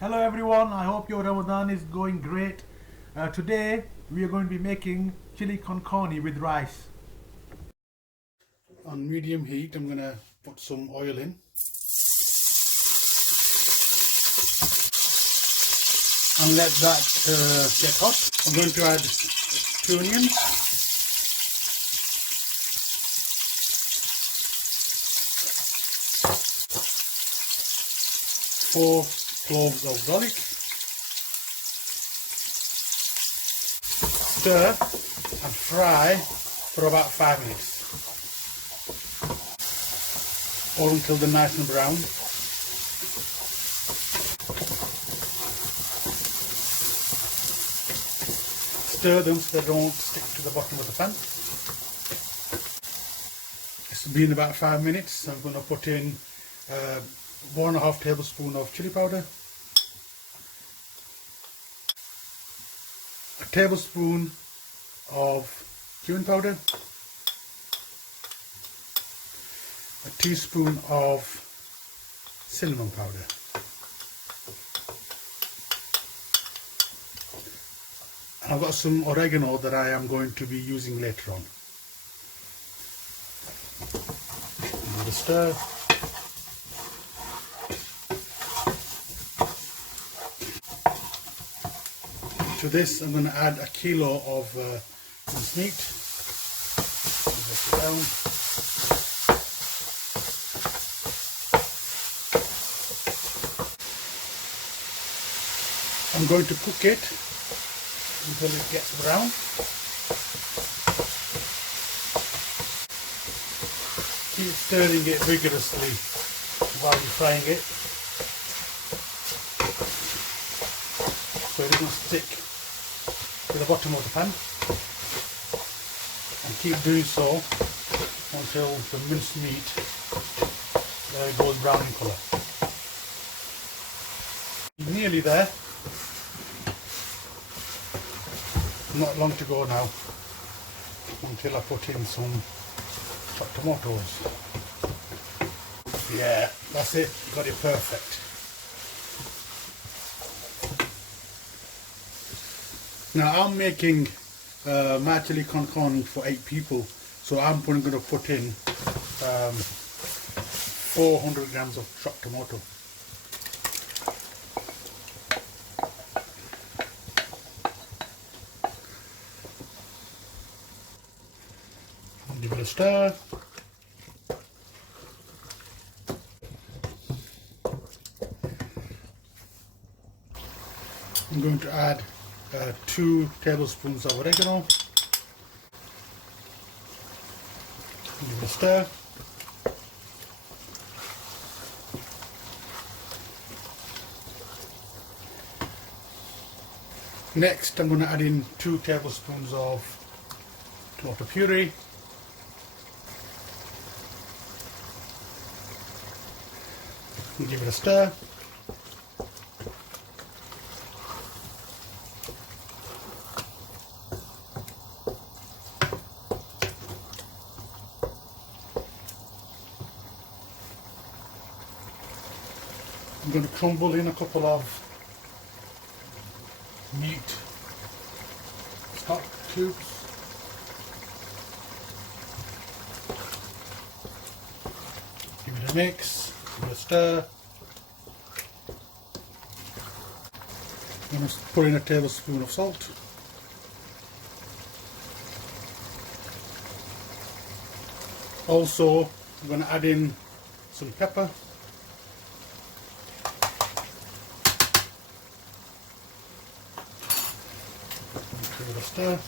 Hello everyone, I hope your Ramadan is going great. Today we are going to be making chili con carne with rice. On medium heat I'm going to put some oil in. And let that get hot. I'm going to add 2 onions. 4 cloves of garlic. Stir and fry for about 5 minutes, or until they're nice and brown. Stir them so they don't stick to the bottom of the pan. It's been about 5 minutes. I'm going to put in 1.5 tablespoons of chili powder, a tablespoon of cumin powder, a teaspoon of cinnamon powder, and I've got some oregano that I am going to be using later on. Give it a stir. To this I'm going to add a kilo of minced meat. This down. I'm going to cook it until it gets brown. Keep stirring it vigorously while you're frying it, so it doesn't stick to the bottom of the pan, and keep doing so until the minced meat goes brown in colour. Nearly there. Not long to go now until I put in some chopped tomatoes. Yeah, that's it, got it perfect. Now I'm making my chili con carne for 8 people, so I'm going to put in 400 grams of chopped tomato. Give it a stir. I'm going to add 2 tablespoons of oregano. Give it a stir. Next I'm going to add in 2 tablespoons of tomato puree. Give it a stir. I'm going to crumble in a couple of meat stock cubes. Give it a mix, give it a stir. I'm going to put in a tablespoon of salt. Also, I'm going to add in some pepper. Give it a stir.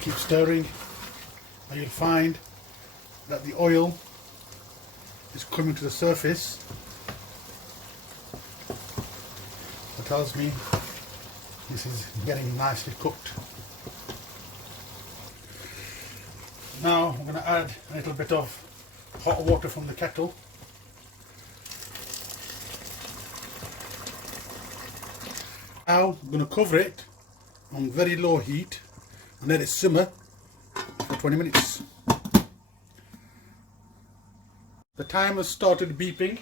Keep stirring, and you'll find that the oil is coming to the surface. That tells me this is getting nicely cooked. Now I'm going to add a little bit of hot water from the kettle. Now I'm going to cover it on very low heat and let it simmer for 20 minutes. The timer started beeping.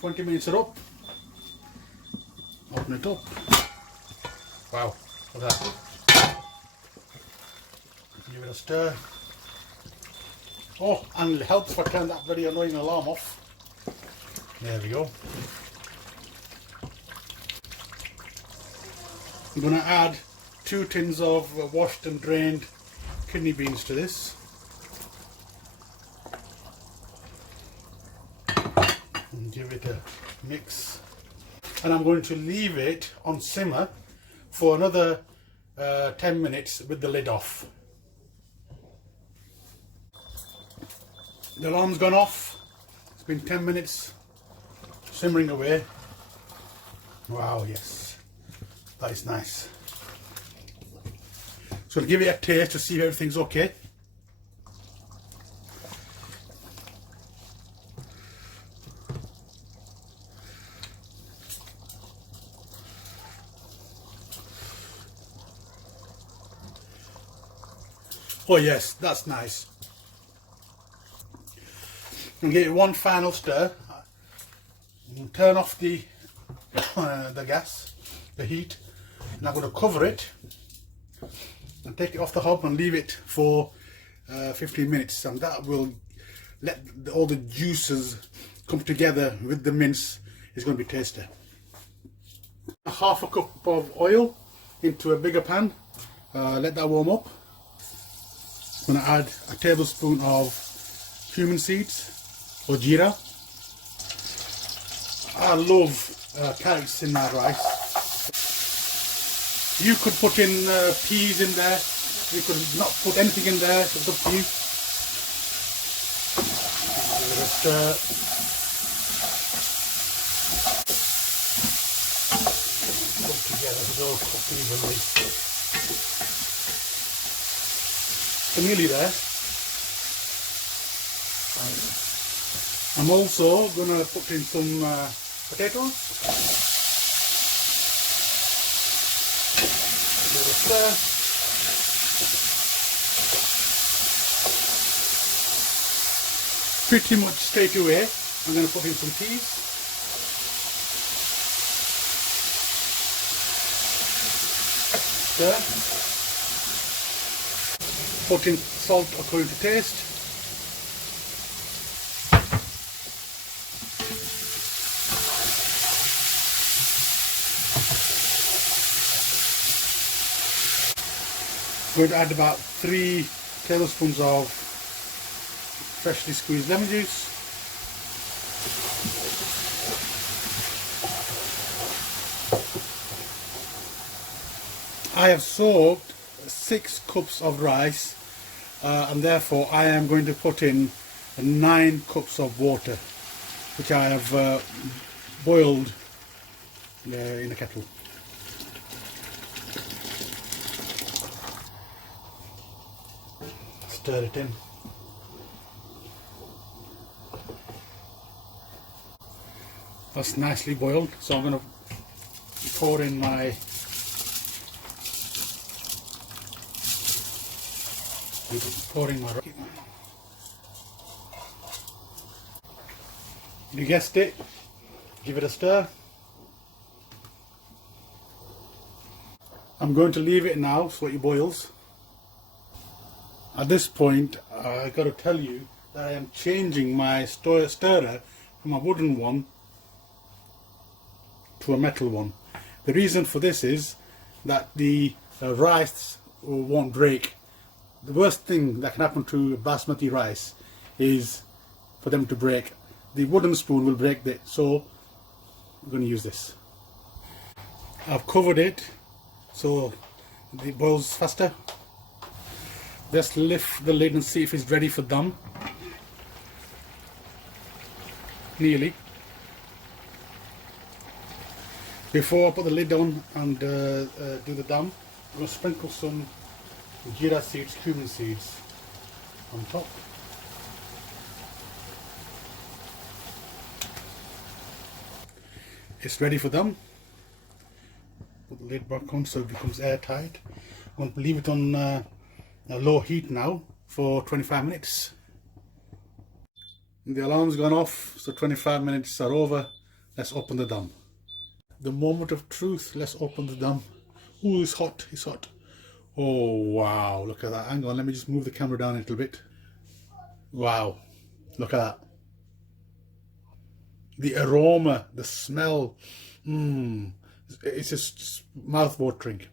20 minutes are up. Open it up. Wow, look at that. Give it a stir. Oh, and it helps if I turn that very annoying alarm off. There we go. I'm going to add 2 tins of washed and drained kidney beans to this. And give it a mix. And I'm going to leave it on simmer for another 10 minutes with the lid off. The alarm's gone off. It's been 10 minutes simmering away. Wow, yes, that is nice. So I'll give it a taste to see if everything's okay. Oh yes, that's nice. And give it one final stir. And turn off the gas, the heat, and I'm going to cover it and take it off the hob and leave it for 15 minutes, and that will let all the juices come together with the mince. It's going to be tasty. Half a cup of oil into a bigger pan, let that warm up. I'm going to add a tablespoon of cumin seeds or jeera. I love carrots in my rice. You could put in peas in there. You could not put anything in there. It's up to you. Give it a stir. Put together so they'll cook evenly. So nearly there. I'm also going to put in some potatoes. Give it a stir. Pretty much straight away, I'm going to put in some peas. Stir. Put in salt according to taste. I'm going to add about 3 tablespoons of freshly squeezed lemon juice. I have soaked 6 cups of rice, and therefore I am going to put in 9 cups of water, which I have boiled in a kettle. Stir it in. That's nicely boiled, so I'm going to pour in my You guessed it. Give it a stir. I'm going to leave it now so it boils. At this point, I got to tell you that I am changing my stirrer from a wooden one to a metal one. The reason for this is that the rice won't break. The worst thing that can happen to basmati rice is for them to break. The wooden spoon will break it, so I'm going to use this. I've covered it so it boils faster. Just lift the lid and see if it's ready for dum. Nearly. Before I put the lid on and do the dum, I'm going to sprinkle some jeera seeds, cumin seeds on top. It's ready for dum. Put the lid back on so it becomes airtight. I'm going to leave it on a low heat now for 25 minutes. The alarm's gone off, so 25 minutes are over. Let's open the dum. The moment of truth. Let's open the dum. Ooh, it's hot, it's hot. Oh wow, look at that. Hang on, let me just move the camera down a little bit. Wow, look at that. The aroma, the smell, it's just mouth-watering.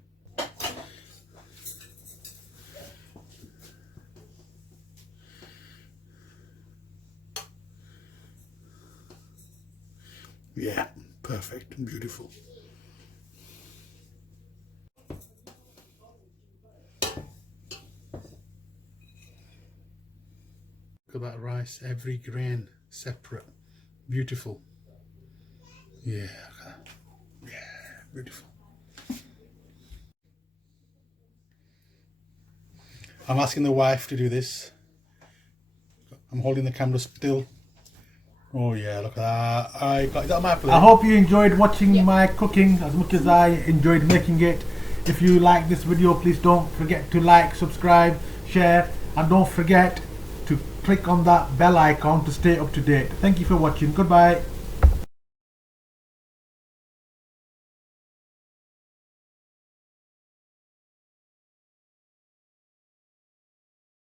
Yeah, perfect and beautiful. Look at that rice, every grain separate, beautiful. Yeah, look at that. Yeah, beautiful. I'm asking the wife to do this. I'm holding the camera still. Oh yeah, look at that. I got that on my plate. I hope you enjoyed watching my cooking as much as I enjoyed making it. If you like this video, please don't forget to like, subscribe, share, and don't forget to click on that bell icon to stay up to date. Thank you for watching. Goodbye.